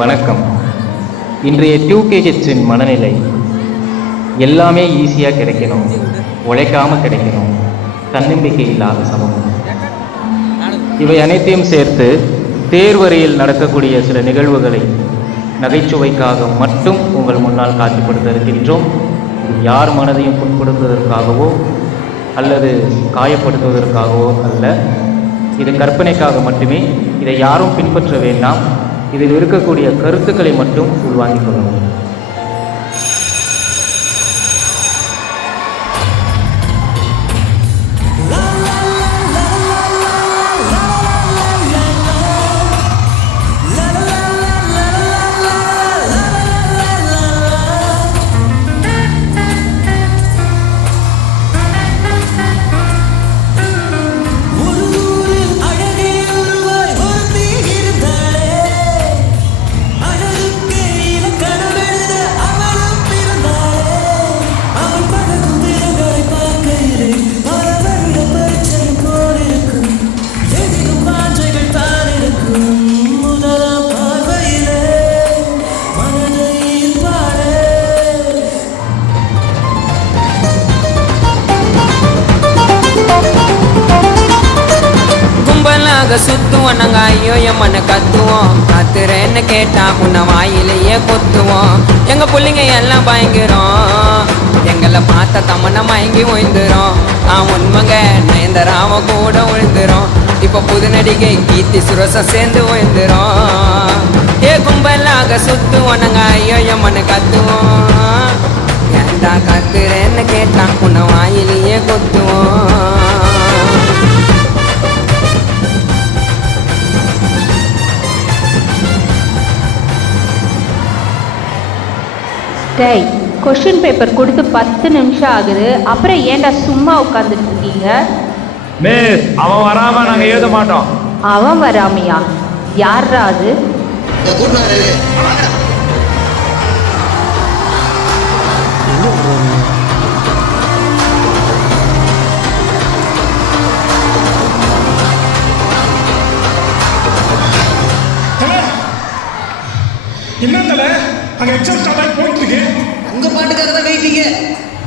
வணக்கம். இன்றைய 2KHின் மனநிலை எல்லாமே ஈஸியாக கிடைக்கணும், உழைக்காமல் கிடைக்கணும், தன்னம்பிக்கை இல்லாத சமூகம். இவை அனைத்தையும் சேர்த்து தேர்வறையில் நடக்கக்கூடிய சில நிகழ்வுகளை நகைச்சுவைக்காக மட்டும் உங்கள் முன்னால் காட்சிப்படுத்த இருக்கின்றோம். யார் மனதையும் புண்படுத்துவதற்காகவோ அல்லது காயப்படுத்துவதற்காகவோ அல்ல, இது கற்பனைக்காக மட்டுமே. இதை யாரும் பின்பற்ற வேண்டாம். இதில் இருக்கக்கூடிய கருத்துக்களை மட்டும் உள்வாங்கிக் கொள்ளவும். சுத்துவோம் நாங்க, ஐயோ எம்மன்னு கத்துவோம். கத்துறேன்னு கேட்டா உன்ன வாயிலேயே கொத்துவோம். எங்க பிள்ளைங்க எல்லாம் பயங்கரம், எங்களை பார்த்த தமனை மயங்கி விழுந்துரும். உண்மைங்க நயன்தாராவ கூட விழுந்துரும். இப்ப புது நடிகை கீர்த்தி சுரேஷும் சேர்ந்து விழுந்துரும். கும்பலாக சுத்துவோம் நாங்க, ஐயோ எம்மன்னு கத்துவோம். ஏண்டா கத்துறேன்னு கேட்டா உன்ன வாயிலேயே கொத்துவோம். டேய், கொஷின் பேப்பர் கொடுத்து 10 நிமிஷம் ஆகுது, அப்புறம் ஏன்டா சும்மா உட்காந்துட்டு இருக்கீங்க? மிஸ், அவன் வராம நாங்க எழுத மாட்டோம். அவன் வராமையா? யாரா அது? என்ன தலை, அங்க எக்ஸாம் ஸ்டார்ட் ஆகி போயிட்டு இருக்கு. உங்க பாட்டுக்காக தான் வெயிட்டிங்க.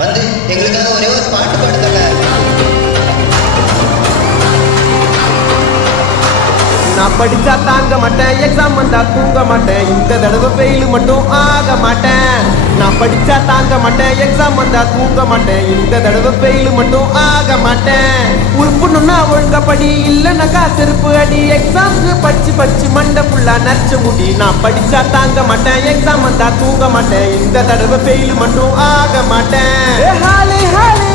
வந்து எங்களுக்காக ஒரே ஒரு பாட்டு பாடுதல. நான் படிச்சா தாங்க மாட்டேன், எக்ஸாம் வந்தா தூங்க மாட்டேன், இந்த தடவை ஃபெயில் மட்டும் ஆக மாட்டேன். நான் படிச்சா தாங்க மாட்டேன், எக்ஸாம் வந்தா தூங்க மாட்டேன், இந்த தடவை ஃபெயில் மட்டும் ஆக மாட்டேன். உருப்புணுன்னா ஒழுங்க படி, இல்லைனாக்கா செருப்பு அடி. எக்ஸாமுக்கு படிச்சு படிச்சு மண்டை ஃபுல்லா நரைச்ச முடி. நான் படிச்சா தாங்க மாட்டேன், எக்ஸாம் வந்தா தூங்க மாட்டேன், இந்த தடவை ஃபெயில் மட்டும் ஆக மாட்டேன். ஹாலி ஹாலி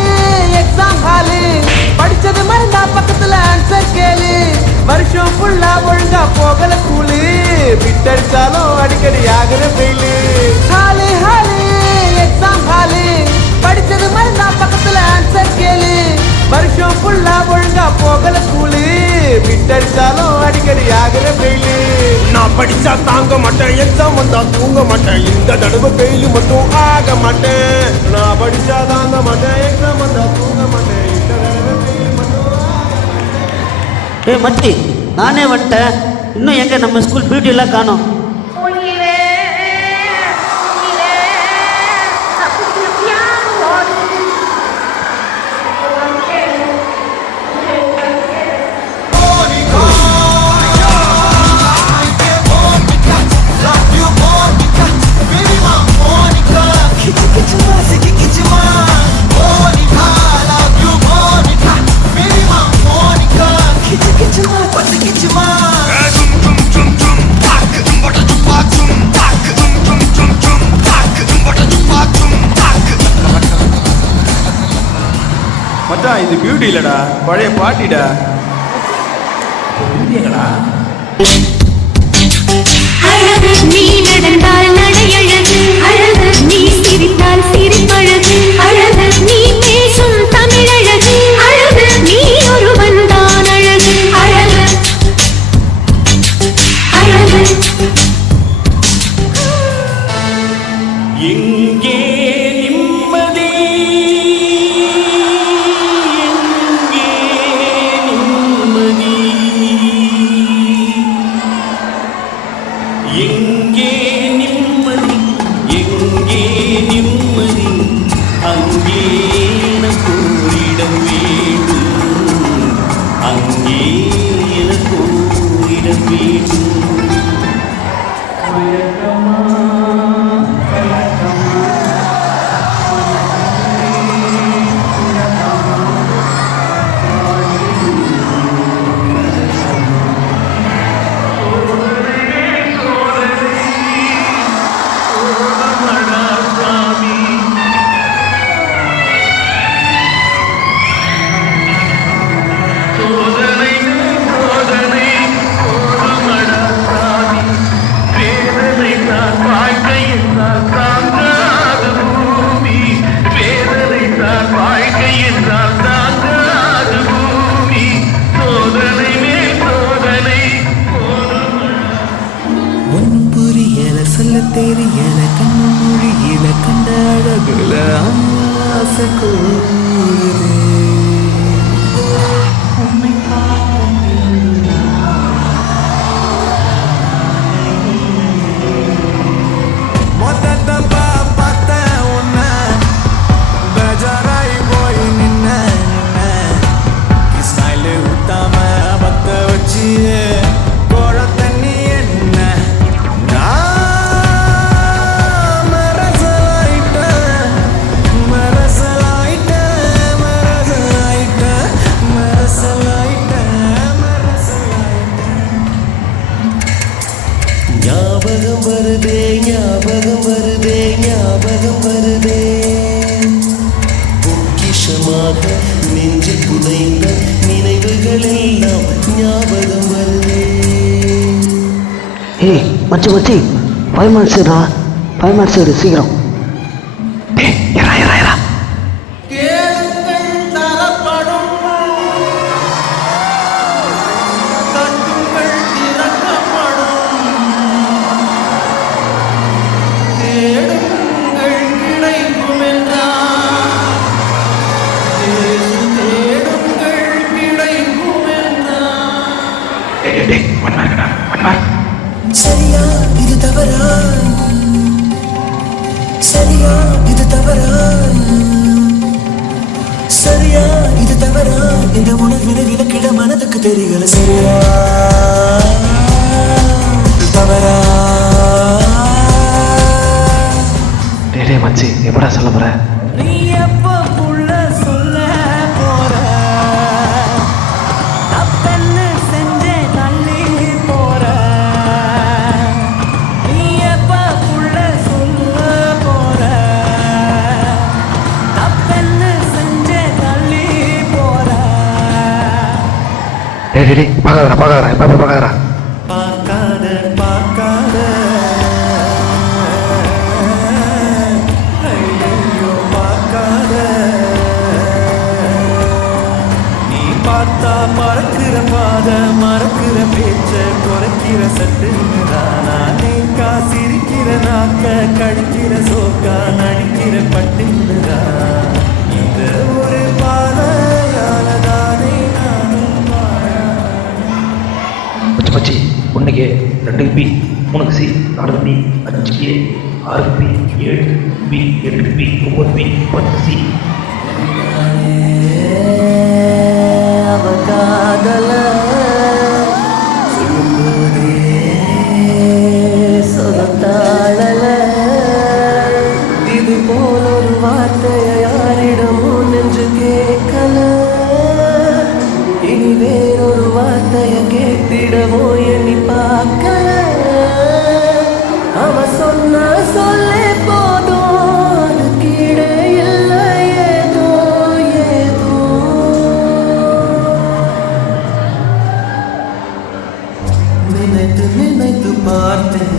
எக்ஸாம் ஹாலி, படிச்சது மறந்தா பக்கத்துல ஆன்சர் கேளு. வருஷம் ஃபுல்லா ஒழுங்கா போகல ஸ்கூலு, விட்டடிச்சாலும் அடிக்கடி ஆகிற ஃபெயிலு. ஹாலி ஹாலி எக்ஸாம் ஹாலி, படிச்சது மறந்தா பக்கத்துல ஆன்சர் கேளு. வருஷம் ஃபுல்லா ஒழுங்கா போகல ஸ்கூலு, விட்டடிச்சாலும் அடிக்கடி ஆகிற ஃபெயிலு. நான் படிச்சா தாங்க மாட்டேன், எக்ஸாம் வந்தா தூங்க மாட்டேன், இந்த தடவை ஃபெயிலு மட்டும் ஆக மாட்டேன். நான் படிச்சா தாங்க மாட்டேன், எக்ஸாம் வந்தா தூங்க மாட்டேன், இந்த தடவை ஃபெயிலு மட்டும் ஆக மாட்டேன். மச்சி, நானே வந்துட்டேன். இன்னும் எங்க நம்ம ஸ்கூல் பியூட்டி எல்லாம் காணோம். மச்சான், இது பியூட்டி இல்லடா, பழைய பாட்டிடா. அழகு நீ நடந்தால் நடையழகு, அழகு நீ சிரித்தால் சிரிப்பழகு, அழகு நீ பேசும் தமிழழகு, அழகு நீ ஒருவன் தான் அழகு, அழகு அழகு. எங்கே நிம்மதி, எங்கே நிம்மதி, எங்கே நிம்மதி எங்கே நிம்மதி அங்கே எனக்கு ஓரிடம் வேண்டும் அங்கே எனக்கு ஓரிடம் வேண்டும் தெரியல கண்ணு மொழியில கண்ட அழகுல ஆசை கூறுதே உன்னை மொத்தத்தை பார்த்த உன்னை பெஜாராய் போய் நின்ன ஸ்மைலு ஊத்தாம பத்த வச்சு கோழ தண்ணி என்ன ஞாபகம் வருதே ஞாபகம் வருதே ஞாபகம் வருதே பொக்கிஷமாக நெஞ்சு புதைந்த நினைவுகள் எல்லாம் ஞாபகம் வருதே. ஏய் மச்சி மச்சி 5 minutes டா 5 minutes சீக்கிரம். சரியா இது தவறா சரியா இது தவறா சரியா இது தவறா இந்த உணர்வினை விலக்கிட மனதுக்கு தெரியல சரியா தவறா. டேய் மச்சி எப்படா சொல்ல போற? நீ எப்ப புள்ள சொல்ல போற தப்பென்னு செஞ்சே தள்ளி போற நீ எப்ப புள்ள சொல்ல போற தப்பென்னு செஞ்சே தள்ளி போற. டேய் பார்க்காதடா இப்ப பார்க்காதடா. பார்க்காத பார்க்காத ஐயோ பார்க்காத நீ பார்த்தா மறக்கிற பாத மறக்கிற பேச்ச குறைக்கிற சட்டுங்கிறா நானே காசிரிக்கிற நாக்க கழிக்கிற சோக்கா நடிக்கிற பட்டுங்கிறா இந்த ஒரு பாதையானதானே நானும் மச்சி மச்சி 1க்கு 2க்கு பி 3க்கு சி 4க்கு டி 5க்கு ஏ 6க்கு பி 7க்கு பி 8க்கு பி 9க்கு பி 10க்கு சி. அவ காதல சொல்லும்போதே சொலத்தாளல இது போல ஒரு வார்த்தையை யாரிடமும் நெஞ்சு கேட்கல இனி வேறொரு வார்த்தையை கேட்டிடவோ எண்ணி பார்க்கல அவ சொன்ன சொல்லே போதும் அதுக்கு இடையில்ல ஏதோ ஏதோ நினைத்து நினைத்து பார்த்தேன்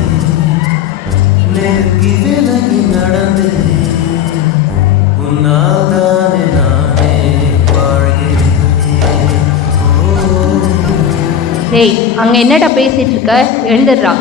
நெருங்கி விலகி நடந்தேன் உன்னால் தானே நானே வாழ்கிறேன். டேய் அங்க என்னடா பேசிட்டு இருக்க? எழுந்துடுறா.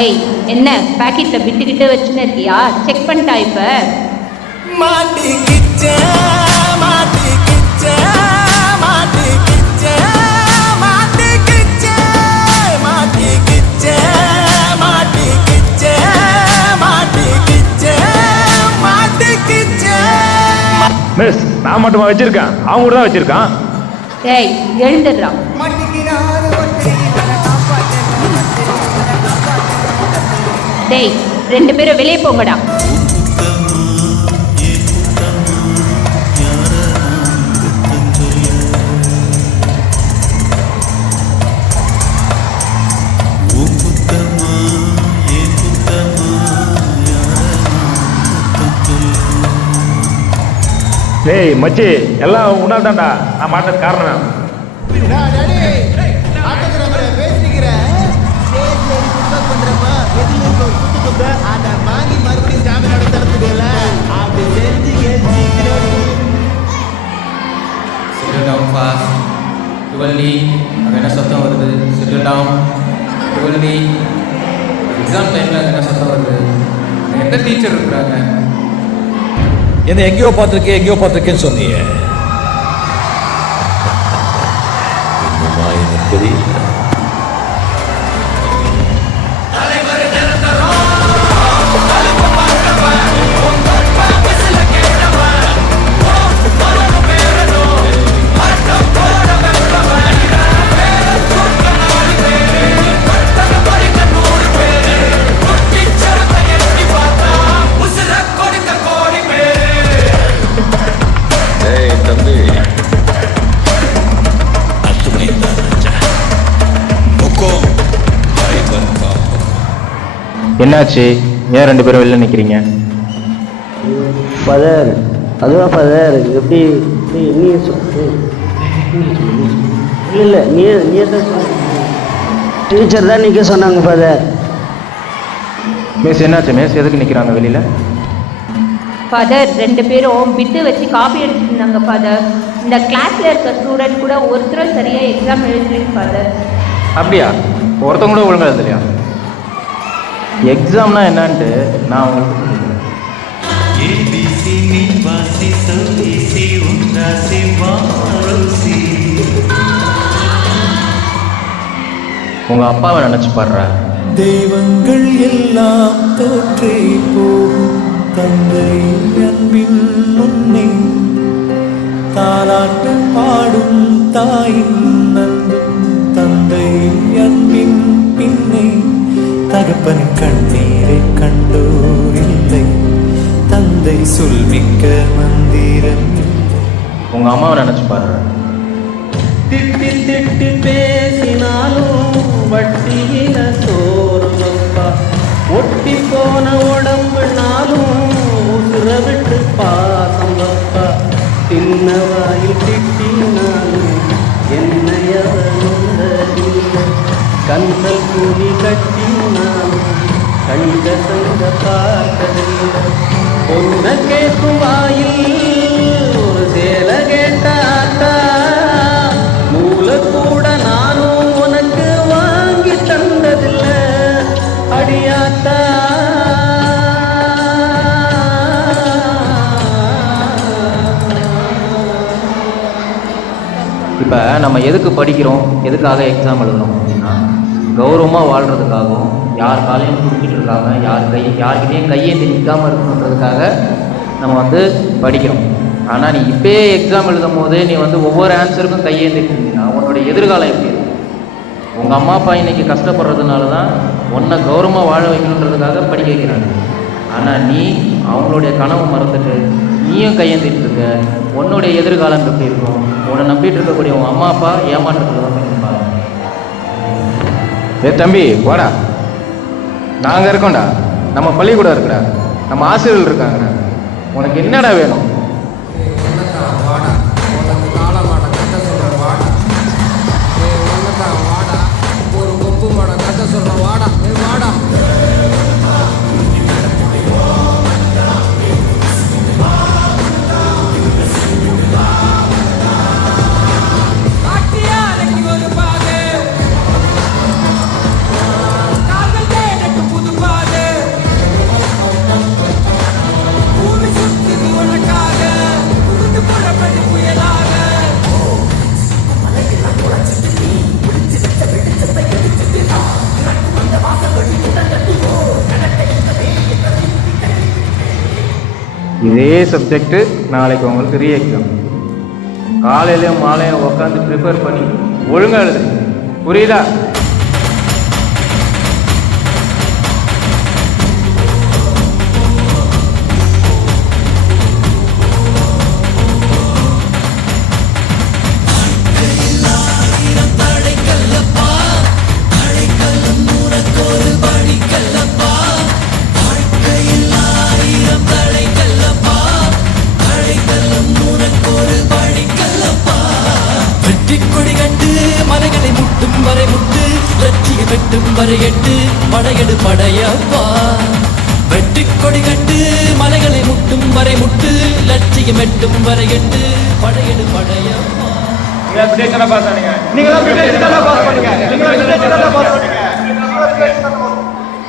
ஏய் என்ன பாக்கெட்ல பிட்டுக்கிட்டு வச்சுன்னு இருக்கியா? செக் பண்ணிட்டா இப்ப? மாட்டிக்கிச்சே மாட்டிக்கிச்சே மாட்டிக்கிச்சே மாட்டிக்கிச்சே மாட்டிக்கிச்சே மாட்டிக்கிச்சே மாட்டிக்கிச்சே மாட்டிக்கிச்சே. மிஸ், நான் மட்டுமா வச்சிருக்கேன்? அவங்க கூட தான் வச்சிருக்கான். ஏய் எழுந்துடுறா. டேய் 2 பேரும் வெளியே போங்கடா. டேய் மச்சி, எல்லாம் உன்னால் தான்டா. நான் மாட்டது காரணம் என்ன சத்தம் வருது? Settle down. எக்ஸாம் டைமில் என்ன சத்தம் வருது? எந்த டீச்சர் இருக்கிறாங்க? என்ன எங்கேயோ பார்த்துருக்கேன்னு சொன்னீங்க. இன்னுமா எனக்கு தெரியல. என்னாச்சு? ஏன் 2 பேரும் வெளில நிற்கிறீங்க? ஃபாதர், அதுதான் ஃபாதர். எப்படி நீ இல்லை நீ தான் டீச்சர் தான் நிற்க சொன்னாங்க ஃபாதர். மிஸ், என்னாச்சு மிஸ்? எதுக்கு நிற்கிறாங்க வெளியில்? ஃபாதர் 2 பேரும் பிட்டு வச்சு காப்பி அடிச்சுட்டு இருந்தாங்க ஃபாதர். இந்த கிளாஸில் இருக்க ஸ்டூடெண்ட் கூட ஒருத்தரும் சரியாக எக்ஸாம் எழுதுறீங்க ஃபாதர். அப்படியா? ஒருத்தவங்க கூட ஒழுங்காக எழுதலையா? எக்ஸாம்னா என்னான்ட்டு நான் உங்களுக்கு சொல்லிக்கிறேன். உங்க அப்பாவை நினைச்சு பாடுற. தெய்வங்கள் எல்லாம் தோற்றே போகும் தந்தை அன்பின் முன்னே தாலாட்டு பாடும் தாயின் நன்பும் தந்தை அன்பின் பின்னே தகப்பனின் கண்ணீரை கண்டோரில்லை தந்தை சொல்மிக்க மந்திரம். உங்க அம்மாவை நினைச்சு பாடுற. திட்டி திட்டி பேசினாலும் வட்டியில சோறுப்பா ஒட்டி போன உடம்புனாலும் உசுர விட்டு பாசம் வப்பா சின்ன வாயில் திட்டினாலும் என்னையவனுள்ள கந்தல் கூலி கட்டினாலும் கண்ட சங்க பார்த்ததில்லை பொண்ண கேட்கும் வாயில் ஒரு சேல கேட்டாத்தா நூல கூட நானும் உனக்கு வாங்கி தந்ததில்லை அடியாத்தா. இப்போ நம்ம எதுக்கு படிக்கிறோம், எதுக்காக எக்ஸாம் எழுதணும் அப்படின்னா, கௌரவமாக வாழ்கிறதுக்காகவும் யார் காலையும் குடிச்சிட்டு இருக்காங்க, யார்கிட்டையும் கையேந்தி நிற்காமல் இருக்கணுன்றதுக்காக நம்ம வந்து படிக்கிறோம். ஆனால் நீ இப்போயே எக்ஸாம் எழுதும் போது நீ வந்து ஒவ்வொரு ஆன்சருக்கும் கையேந்திட்டு இருந்தீங்கன்னா உன்னுடைய எதிர்காலம் எப்படி இருக்கும்? உங்கள் அம்மா அப்பா இன்னைக்கு கஷ்டப்படுறதுனால தான் உன்னை கௌரவமாக வாழ வைக்கணுன்றதுக்காக படிக்க வைக்கிறாங்க. ஆனால் நீ அவங்களுடைய கனவு மறந்துட்டு நீயும் கையேந்திட்டு இருக்க, உன்னுடைய எதிர்காலம் எப்படி இருக்கும்? உன்னை நம்பிட்டு இருக்கக்கூடிய உன் அம்மா அப்பா ஏமாற்றத்தில் தான் இருப்பாங்க. ஏ தம்பி வாடா, நாங்கள் இருக்கோம்டா, நம்ம பள்ளிக்கூடம் இருக்குடா, நம்ம ஆசிரியர்கள் இருக்காங்கடா, உனக்கு என்னடா வேணும்? இதே சப்ஜெக்ட்டு நாளைக்கு உங்களுக்கு ரீ எக்ஸாம். காலையிலையும் மாலையும் உட்காந்து ப்ரிப்பேர் பண்ணி ஒழுங்காக எழுது. புரியுதா? வெற்றிக்கொடி கண்டு மலைகளை முட்டும் வரை முட்டு லட்சிய வெட்டும் வரை எட்டு படையெடு படையப்பா. வெற்றிக்கொடி கண்டு மலைகளை முட்டும் வரை முட்டு லட்சியம் எட்டும் வரை எட்டு படையெடு படையப்பா.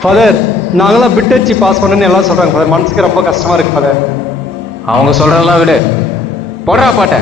ஃபாதர் நாங்களாம் பிட் வச்சு பாஸ் பண்ணணும்னு எல்லாம் சொல்றாங்க ஃபாதர். மனசுக்கு ரொம்ப கஷ்டமா இருக்கு ஃபாதர். அவங்க சொல்கிறதெல்லாம் விடு. போடுறா பாட்டை.